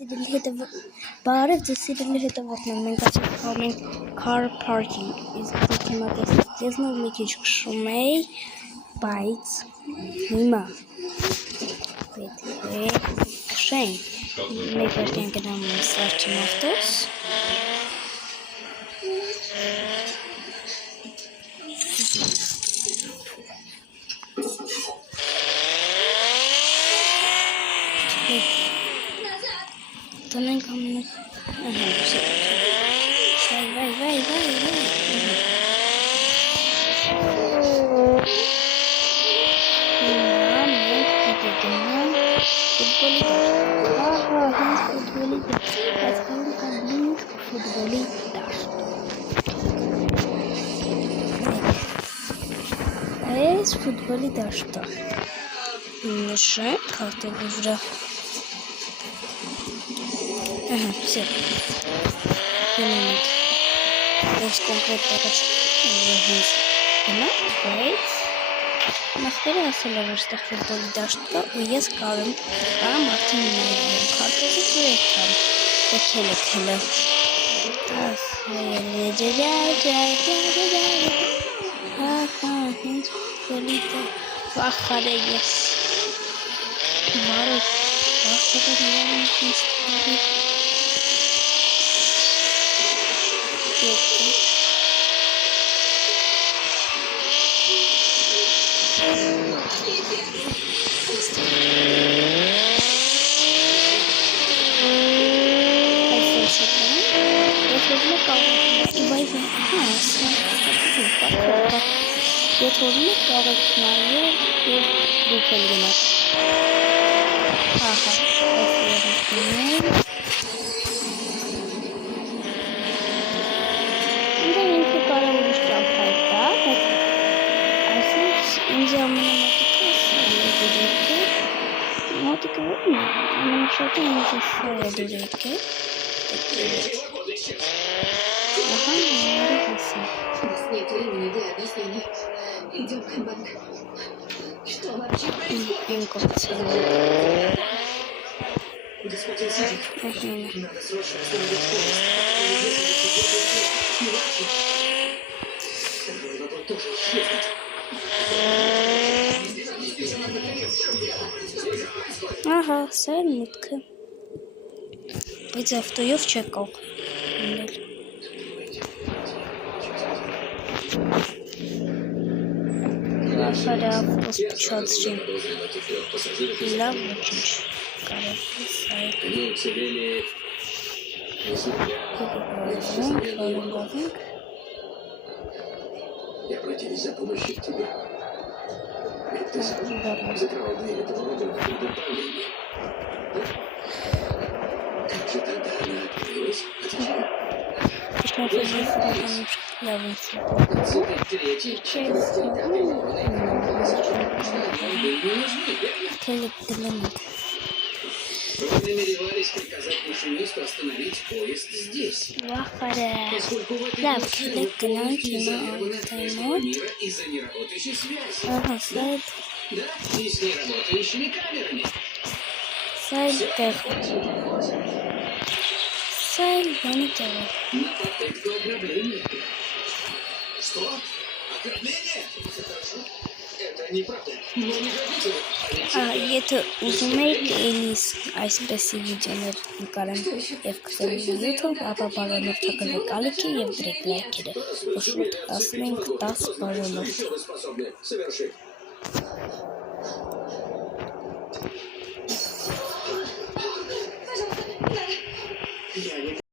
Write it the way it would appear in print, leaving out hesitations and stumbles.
Սիրելի բարև ձեզ սիրելի հետևորդներ, մենք ասում ենք car parking, իսկ դուք հիմա տեսնեք, ես նոր մի քիչ քշում էի, բայց հիմա պետք է քշենք, մեկ վայրկյան գնամ սարքեմ ավտոս, տնենք ամենը, վայ, հիմա մենք պետք է գնանք ֆուտբոլի դաշտ, հենց ֆուտբոլի դաշտ, բայց հանդի կան լինք ֆուտբոլի դաշտ, այս ֆուտբոլի դաշտը, նշենք քարտեզի վրա, все. Ես կոնկրետ բայց նախվերը ասել է, որ ստեղ ֆուտբոլի դաշտ կա ու ես կարում արդեն նայել քարտեզից ու եկամ տեքել եք հելը հենց ֆուտբոլի վախար է ես մարդ վախտը նրան ինձ թողի Եթորնի կարեք նայել և դուք էլ գնաք Ինձ ինքը կարող ուրիշ ճամփայ տա, բայց այսինչ ինձ մոտիկը որն է, ամենաշատը ինձ սարը դուրեք է ահա նորի հասի Нет времени для объяснений. Идем к банку. Что вообще происходит? Господин Сидик, надо срочно остановить поезд. Второй вагон тоже ездит. Ահա, սա էլ մուտքը, բայց ավտոյով չեք կարող ունել Վախար է ավտոս պուչացրին, լավ ոչինչ կարև սա էլ И обратились за помощью к тебе. Ведь ты сам закрывал дверь этого вагона в предуправлении. Как же тогда она открылась? Отвечай. Третий, Вы намеревались приказать машинисту остановить поезд здесь. Поскольку в этой машине полностью изолировано от мира из-за неработающей связи. Да, и с неработающими камерами. На попытку ограбления. Что? Ограбление? Это неправда. Но не годится. Եթե ուզում եք էլիս այսպեսի վիդեոներ նկարեմ և կրել YouTube, ապա բարոնորդակրվեք ալիքի և դրեք լայքերը, որ շուտ հասնենք 10 բարոնորդ։